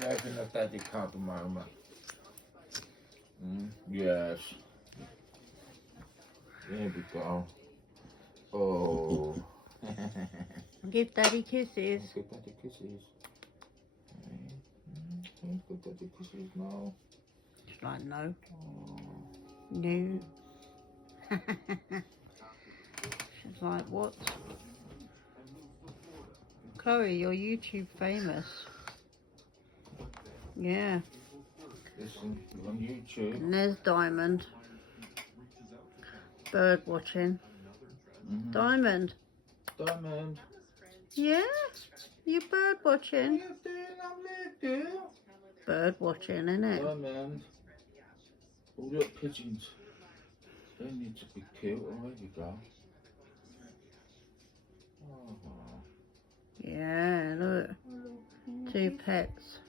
You're having a daddy cuddle moment. Yes. There we go. Oh. Give daddy kisses. Give daddy kisses. Give daddy kisses now. She's like, no. No. She's like, what? Chloe, you're YouTube famous. Yeah. Listen, you're on YouTube. And there's Diamond. Bird watching. Diamond. Diamond. Yeah? You bird watching? What are you doing, lovely girl? Bird watching, innit? Diamond. Oh, look, pigeons. They need to be killed. Oh, there we go. Oh. Yeah, look. 2 pets.